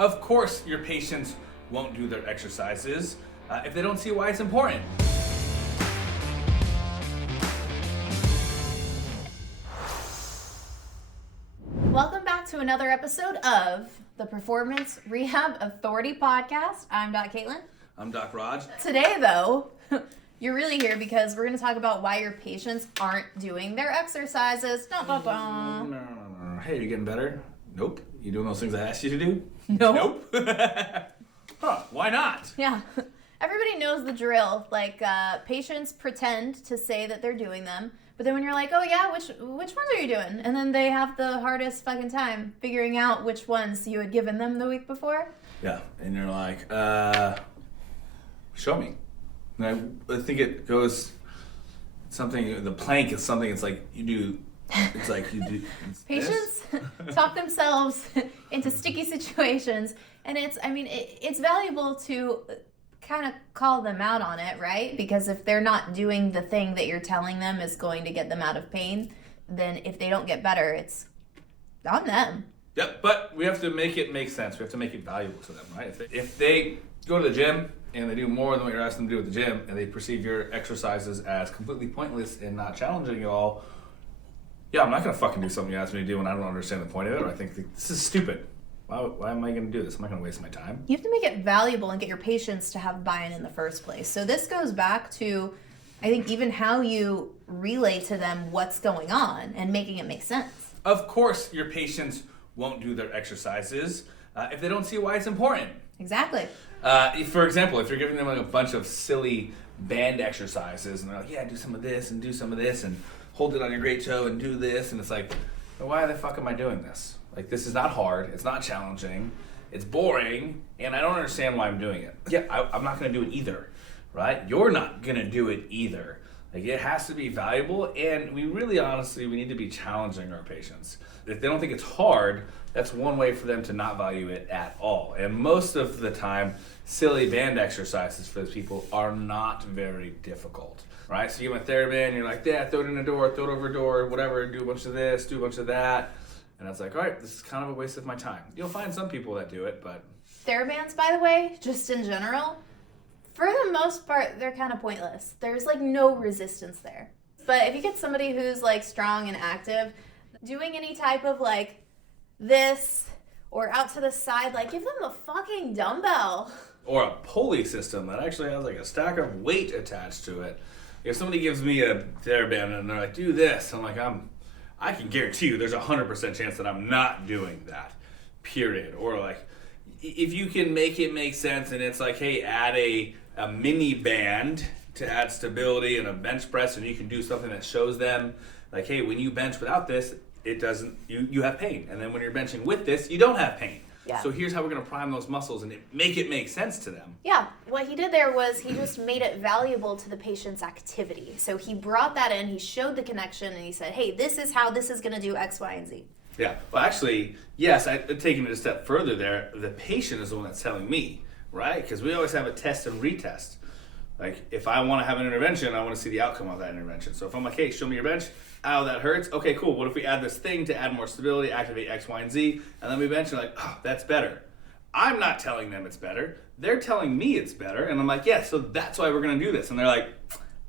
Of course, your patients won't do their exercises if they don't see why it's important. Welcome back to another episode of the Performance Rehab Authority podcast. I'm Doc Caitlin. I'm Doc Raj. Today, though, you're really here because we're going to talk about why your patients aren't doing their exercises. No. Hey, you getting better? Nope. You doing those things I asked you to do? Nope. Huh, why not? Yeah. Everybody knows the drill. Like, patients pretend to say that they're doing them, but then when you're like, oh yeah, which ones are you doing? And then they have the hardest fucking time figuring out which ones you had given them the week before. Yeah, and you're like, show me. And I think it goes something, the plank is something, it's like you do. Patients talk themselves into sticky situations, and it's valuable to kind of call them out on it, right? Because if they're not doing the thing that you're telling them is going to get them out of pain, then if they don't get better, it's on them. Yep, but we have to make it make sense. We have to make it valuable to them, right? If they go to the gym and they do more than what you're asking them to do at the gym, and they perceive your exercises as completely pointless and not challenging at all, yeah, I'm not going to fucking do something you asked me to do when I don't understand the point of it, or I think this is stupid. Why am I going to do this? I'm not going to waste my time. You have to make it valuable and get your patients to have buy-in in the first place. So this goes back to, I think, even how you relay to them what's going on and making it make sense. Of course, your patients won't do their exercises if they don't see why it's important. Exactly. For example, if you're giving them like a bunch of silly band exercises, and they're like, yeah, do some of this and do some of this, and hold it on your great toe and do this, and it's like, well, why the fuck am I doing this? Like, this is not hard, it's not challenging, it's boring, and I don't understand why I'm doing it. Yeah, I'm not gonna do it either, right? You're not gonna do it either. Like, it has to be valuable, and we really honestly, we need to be challenging our patients. If they don't think it's hard, that's one way for them to not value it at all. And most of the time, silly band exercises for those people are not very difficult. Right, so you give them a TheraBand, you're like, yeah, throw it in a door, throw it over a door, whatever, do a bunch of this, do a bunch of that. And I was like, all right, this is kind of a waste of my time. You'll find some people that do it, but... TheraBands, by the way, just in general, for the most part, they're kind of pointless. There's like no resistance there. But if you get somebody who's like strong and active, doing any type of like this or out to the side, like give them a fucking dumbbell. Or a pulley system that actually has like a stack of weight attached to it. If somebody gives me a TheraBand and they're like, do this, I'm like, I can guarantee you there's 100% chance that I'm not doing that, period. Or like, if you can make it make sense and it's like, hey, add a mini band to add stability and a bench press, and you can do something that shows them like, hey, when you bench without this, it doesn't, you have pain. And then when you're benching with this, you don't have pain. Yeah. So here's how we're going to prime those muscles and make it make sense to them. Yeah, what he did there was he just made it valuable to the patient's activity. So he brought that in, he showed the connection, and he said, hey, this is how this is going to do X, Y, and Z. Yeah, well actually, yes, I've taken it a step further there. The patient is the one that's telling me, right? Because we always have a test and retest. Like, if I want to have an intervention, I want to see the outcome of that intervention. So if I'm like, hey, show me your bench. Ow, that hurts. Okay, cool. What if we add this thing to add more stability, activate X, Y, and Z, and then we bench and like, oh, that's better. I'm not telling them it's better. They're telling me it's better. And I'm like, yeah, so that's why we're going to do this. And they're like,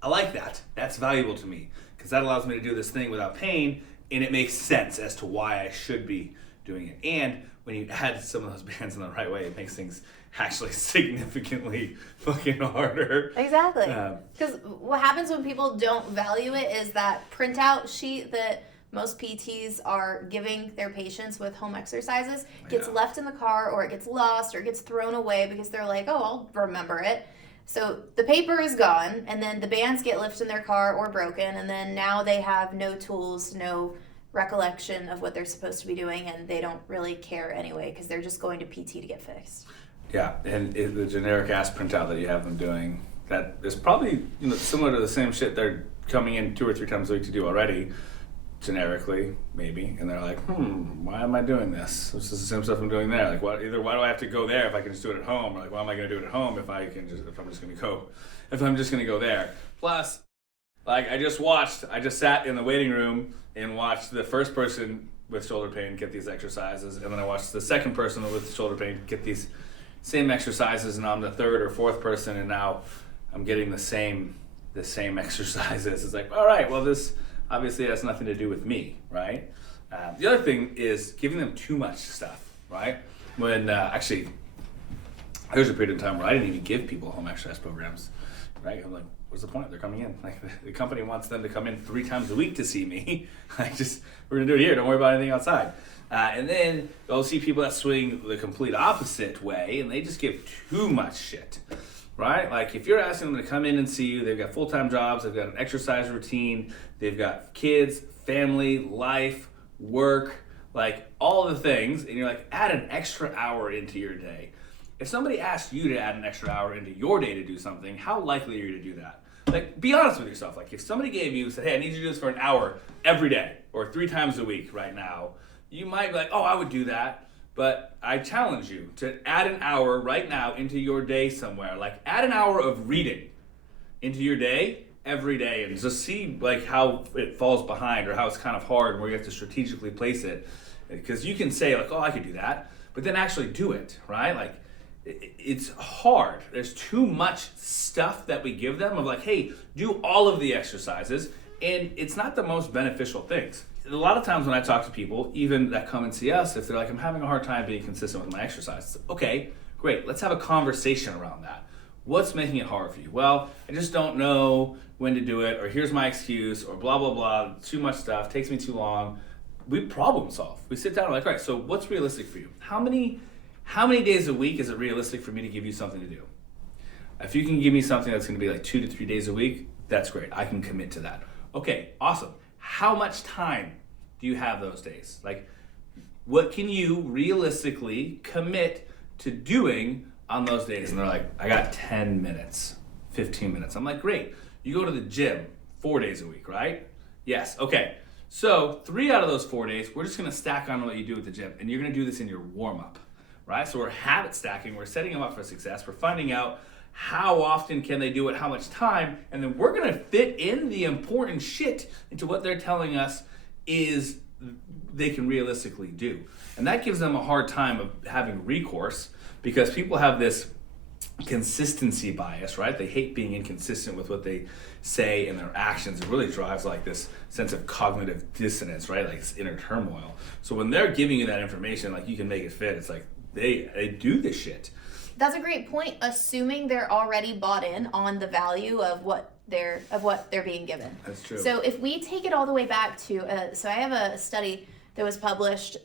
I like that. That's valuable to me because that allows me to do this thing without pain, and it makes sense as to why I should be doing it. And when you add some of those bands in the right way, it makes things actually significantly fucking harder. Exactly. Because what happens when people don't value it is that printout sheet that most PTs are giving their patients with home exercises gets left in the car, or it gets lost, or it gets thrown away because they're like, oh, I'll remember it. So the paper is gone, and then the bands get left in their car or broken, and then now they have no tools, no recollection of what they're supposed to be doing, and they don't really care anyway because they're just going to PT to get fixed. Yeah, and the generic ass printout that you have them doing, that is probably similar to the same shit they're coming in 2 or 3 times a week to do already, generically, maybe, and they're like, why am I doing this? This is the same stuff I'm doing there. Like, why do I have to go there if I can just do it at home? Or like, why am I going to do it at home if I'm just going to go there? Plus, like, I just sat in the waiting room and watched the first person with shoulder pain get these exercises, and then I watch the second person with shoulder pain get these same exercises, and I'm the third or fourth person, and now I'm getting the same exercises. It's like, all right, well, this obviously has nothing to do with me, right? The other thing is giving them too much stuff, right? When actually, there was a period of time where I didn't even give people home exercise programs, right? I'm like, what's the point? They're coming in. Like, the company wants them to come in 3 times a week to see me. We're gonna do it here. Don't worry about anything outside. And then you'll see people that swing the complete opposite way, and they just give too much shit, right? Like, if you're asking them to come in and see you, they've got full-time jobs, they've got an exercise routine, they've got kids, family, life, work, like all the things, and you're like, add an extra hour into your day. If somebody asked you to add an extra hour into your day to do something, how likely are you to do that? Like, be honest with yourself. Like, if somebody said, hey, I need you to do this for an hour every day or 3 times a week right now, you might be like, oh, I would do that. But I challenge you to add an hour right now into your day somewhere. Like, add an hour of reading into your day every day, and just see like how it falls behind, or how it's kind of hard, where you have to strategically place it. Because you can say like, oh, I could do that, but then actually do it, right? Like, it's hard. There's too much stuff that we give them of like, hey, do all of the exercises, and it's not the most beneficial things. A lot of times when I talk to people, even that come and see us, if they're like, I'm having a hard time being consistent with my exercise, okay, great, let's have a conversation around that. What's making it hard for you? Well, I just don't know when to do it, or here's my excuse, or blah, blah, blah, too much stuff, takes me too long. We problem solve. We sit down and we're like, all right, so what's realistic for you? How many days a week is it realistic for me to give you something to do? If you can give me something that's gonna be like 2 to 3 days a week, that's great, I can commit to that. Okay, awesome. How much time do you have those days? Like, what can you realistically commit to doing on those days? And they're like, I got 10 minutes, 15 minutes. I'm like, great. You go to the gym 4 days a week, right? Yes, okay. So 3 out of those 4 days, we're just gonna stack on what you do at the gym, and you're gonna do this in your warm-up, right? So we're habit stacking, we're setting them up for success, we're finding out how often can they do it, how much time, and then we're gonna fit in the important shit into what they're telling us is they can realistically do. And that gives them a hard time of having recourse, because people have this consistency bias, right? They hate being inconsistent with what they say and their actions. It really drives like this sense of cognitive dissonance, right? Like this inner turmoil. So when they're giving you that information, like you can make it fit, it's like they do this shit. That's a great point, assuming they're already bought in on the value of what they're being given. That's true. So if we take it all the way back to, so I have a study that was published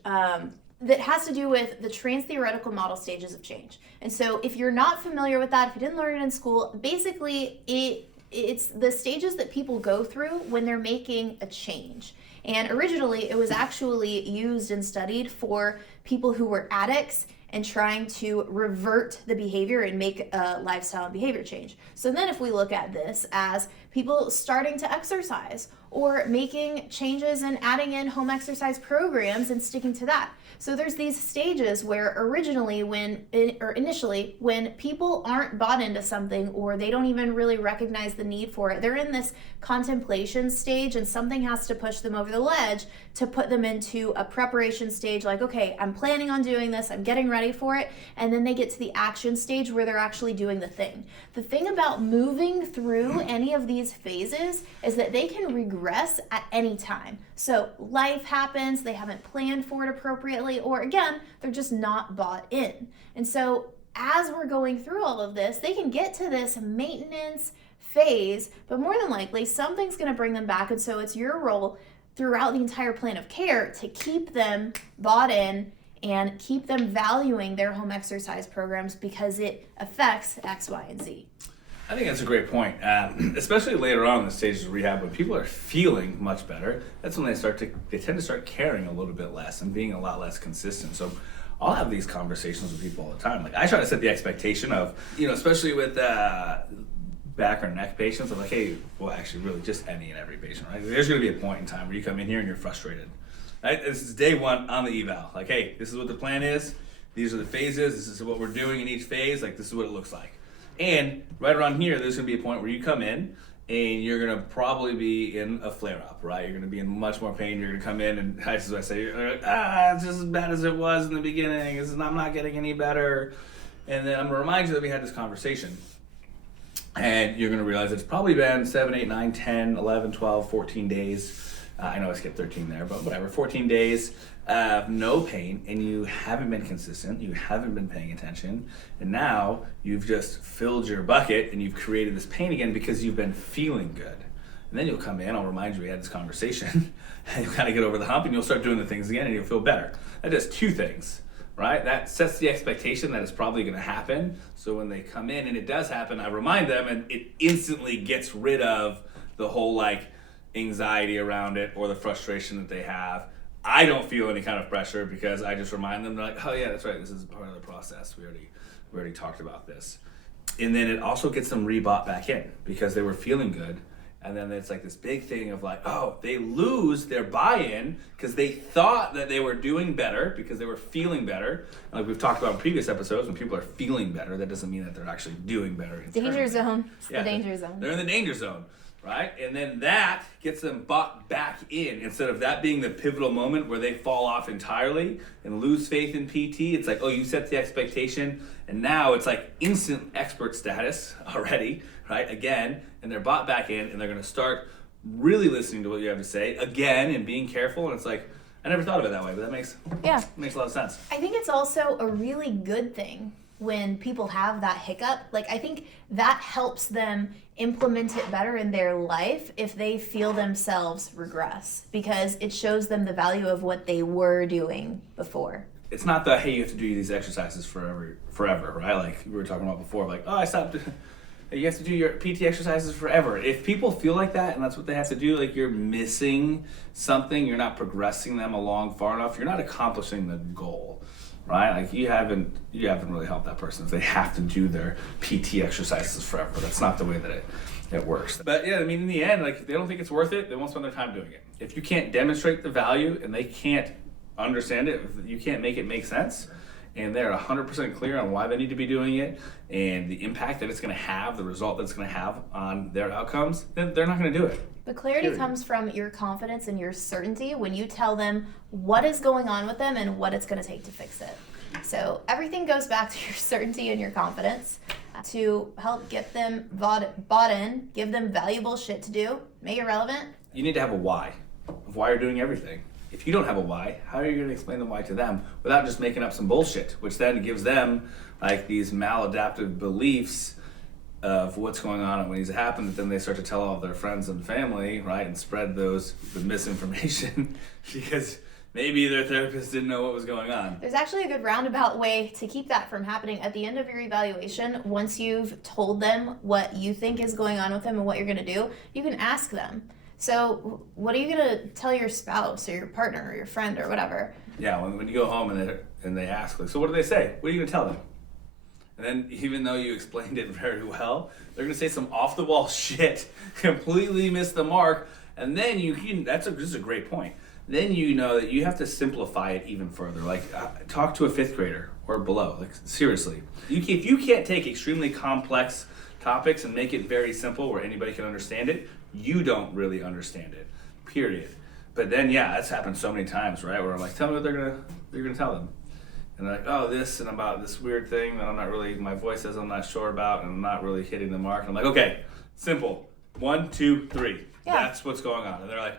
that has to do with the trans-theoretical model stages of change. And so if you're not familiar with that, if you didn't learn it in school, basically it's the stages that people go through when they're making a change. And originally it was actually used and studied for people who were addicts and trying to revert the behavior and make a lifestyle and behavior change. So then if we look at this as people starting to exercise or making changes and adding in home exercise programs and sticking to that. So there's these stages where initially when people aren't bought into something, or they don't even really recognize the need for it, they're in this contemplation stage, and something has to push them over the ledge to put them into a preparation stage, like, okay, I'm planning on doing this, I'm getting ready for it, and then they get to the action stage where they're actually doing the thing. The thing about moving through any of these phases is that they can regress at any time. So life happens, they haven't planned for it appropriately, or again, they're just not bought in. And so as we're going through all of this, they can get to this maintenance phase, but more than likely something's going to bring them back. And so it's your role throughout the entire plan of care to keep them bought in and keep them valuing their home exercise programs, because it affects X, Y, and Z. I think that's a great point, especially later on in the stages of rehab when people are feeling much better. That's when they tend to start caring a little bit less and being a lot less consistent. So I'll have these conversations with people all the time. Like, I try to set the expectation of, especially with back or neck patients, I'm like, hey, well, actually really just any and every patient, right? There's going to be a point in time where you come in here and you're frustrated. Right? This is day one on the eval. Like, hey, this is what the plan is. These are the phases. This is what we're doing in each phase. Like, this is what it looks like. And right around here, there's going to be a point where you come in and you're gonna probably be in a flare-up, right? You're gonna be in much more pain. You're gonna come in, and as I say, you're like, it's just as bad as it was in the beginning. I'm not getting any better. And then I'm gonna remind you that we had this conversation. And you're gonna realize it's probably been 7, 8, 9, 10, 11, 12, 14 days. I know I skipped 13 there, but whatever, 14 days of no pain, and you haven't been consistent, you haven't been paying attention, and now you've just filled your bucket and you've created this pain again because you've been feeling good. And then you'll come in, I'll remind you we had this conversation, and you'll kind of get over the hump and you'll start doing the things again and you'll feel better. That does two things, right? That sets the expectation that it's probably gonna happen. So when they come in and it does happen, I remind them, and it instantly gets rid of the whole like anxiety around it or the frustration that they have. I don't feel any kind of pressure because I just remind them, they're like, oh yeah, that's right, this is part of the process. We already talked about this. And then it also gets them rebought back in because they were feeling good. And then it's like this big thing of like, oh, they lose their buy-in because they thought that they were doing better because they were feeling better. And like we've talked about in previous episodes, when people are feeling better, that doesn't mean that they're actually doing better. Danger zone. It's the danger zone. They're in the danger zone. Right? And then that gets them bought back in. Instead of that being the pivotal moment where they fall off entirely and lose faith in PT, it's like, oh, you set the expectation, and now it's like instant expert status already, right? Again, and they're bought back in, and they're gonna start really listening to what you have to say again and being careful. And it's like, I never thought of it that way, but that makes a lot of sense. I think it's also a really good thing when people have that hiccup. Like, I think that helps them implement it better in their life if they feel themselves regress, because it shows them the value of what they were doing before. It's not the, hey, you have to do these exercises forever, right? Like we were talking about before, like, oh, I stopped. You have to do your PT exercises forever. If people feel like that and that's what they have to do, like you're missing something, you're not progressing them along far enough, you're not accomplishing the goal. Right? Like you haven't really helped that person if they have to do their PT exercises forever. That's not the way that it works. But yeah, I mean, in the end, like if they don't think it's worth it, they won't spend their time doing it. If you can't demonstrate the value and they can't understand it, if you can't make it make sense, and they're 100% clear on why they need to be doing it and the impact that it's going to have, the result that it's going to have on their outcomes, then they're not going to do it. The clarity comes from your confidence and your certainty when you tell them what is going on with them and what it's going to take to fix it. So everything goes back to your certainty and your confidence to help get them bought in, give them valuable shit to do, make it relevant. You need to have a why of why you're doing everything. If you don't have a why, how are you going to explain the why to them without just making up some bullshit, which then gives them like these maladaptive beliefs of what's going on and what needs to happen, that then they start to tell all their friends and family, right, and spread the misinformation because maybe their therapist didn't know what was going on. There's actually a good roundabout way to keep that from happening. At the end of your evaluation, once you've told them what you think is going on with them and what you're going to do, you can ask them. So what are you going to tell your spouse or your partner or your friend or whatever? Yeah, when you go home and they ask, like, so what do they say? What are you going to tell them? And then even though you explained it very well, they're going to say some off-the-wall shit, completely miss the mark, and then this is a great point. Then you know that you have to simplify it even further. Like, talk to a fifth grader or below. Like, seriously. If you can't take extremely complex topics and make it very simple where anybody can understand it, you don't really understand it, period. But then, yeah, that's happened so many times, right? Where I'm like, tell me what they're gonna tell them. And they're like, oh, this and about this weird thing that my voice says I'm not sure about and I'm not really hitting the mark. And I'm like, okay, simple. 1, 2, 3. Yeah. That's what's going on. And they're like,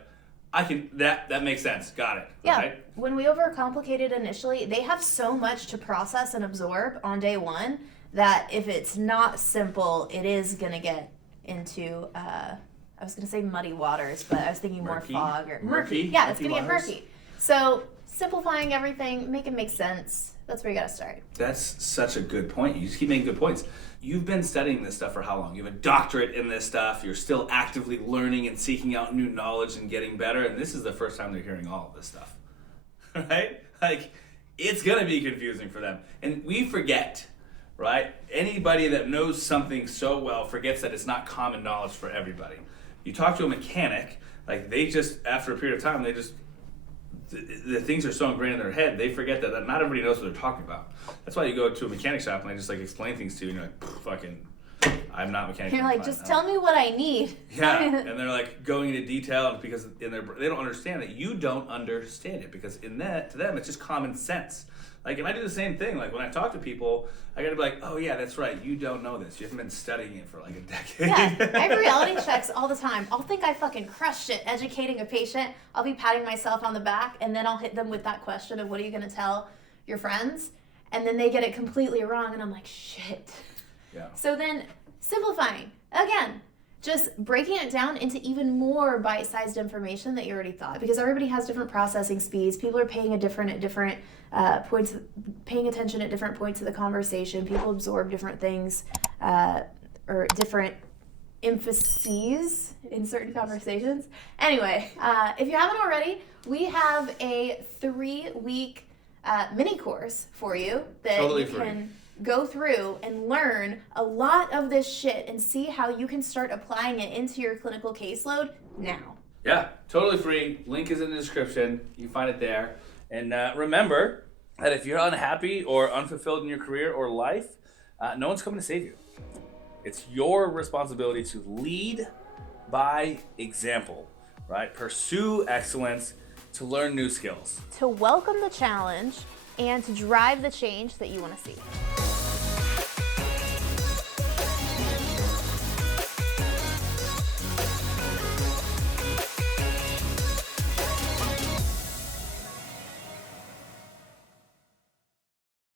that makes sense. Got it. Yeah. Right? When we overcomplicate it initially, they have so much to process and absorb on day one that if it's not simple, it is going to get into, I was going to say muddy waters, but I was thinking murky. More fog. Or murky. Yeah, it's going to get murky. So simplifying everything, make it make sense. That's where you got to start. That's such a good point. You just keep making good points. You've been studying this stuff for how long? You have a doctorate in this stuff. You're still actively learning and seeking out new knowledge and getting better. And this is the first time they're hearing all of this stuff, right? Like, it's going to be confusing for them. And we forget, right? Anybody that knows something so well forgets that it's not common knowledge for everybody. You talk to a mechanic, like they just, after a period of time, the things are so ingrained in their head, they forget that not everybody knows what they're talking about. That's why you go to a mechanic shop and they just like explain things to you and you're like, fucking, I'm not mechanically You're like, inclined, just tell me what I need. Yeah, and they're like going into detail because they don't understand that you don't understand it, because to them it's just common sense. Like, and I do the same thing. Like when I talk to people, I gotta be like, oh yeah, that's right. You don't know this. You haven't been studying it for like a decade. Yeah, I have reality checks all the time. I'll think I fucking crushed it educating a patient. I'll be patting myself on the back, and then I'll hit them with that question of what are you gonna tell your friends? And then they get it completely wrong, and I'm like, shit. Yeah. So then simplifying, again, just breaking it down into even more bite-sized information that you already thought, because everybody has different processing speeds. People are paying attention at different points of the conversation. People absorb different things or different emphases in certain conversations. Anyway, if you haven't already, we have a 3-week mini course for you that Totally you free. can go through and learn a lot of this shit and see how you can start applying it into your clinical caseload now. Yeah, totally free. Link is in the description. You can find it there. And remember that if you're unhappy or unfulfilled in your career or life, no one's coming to save you. It's your responsibility to lead by example, right? Pursue excellence, to learn new skills. To welcome the challenge and to drive the change that you want to see.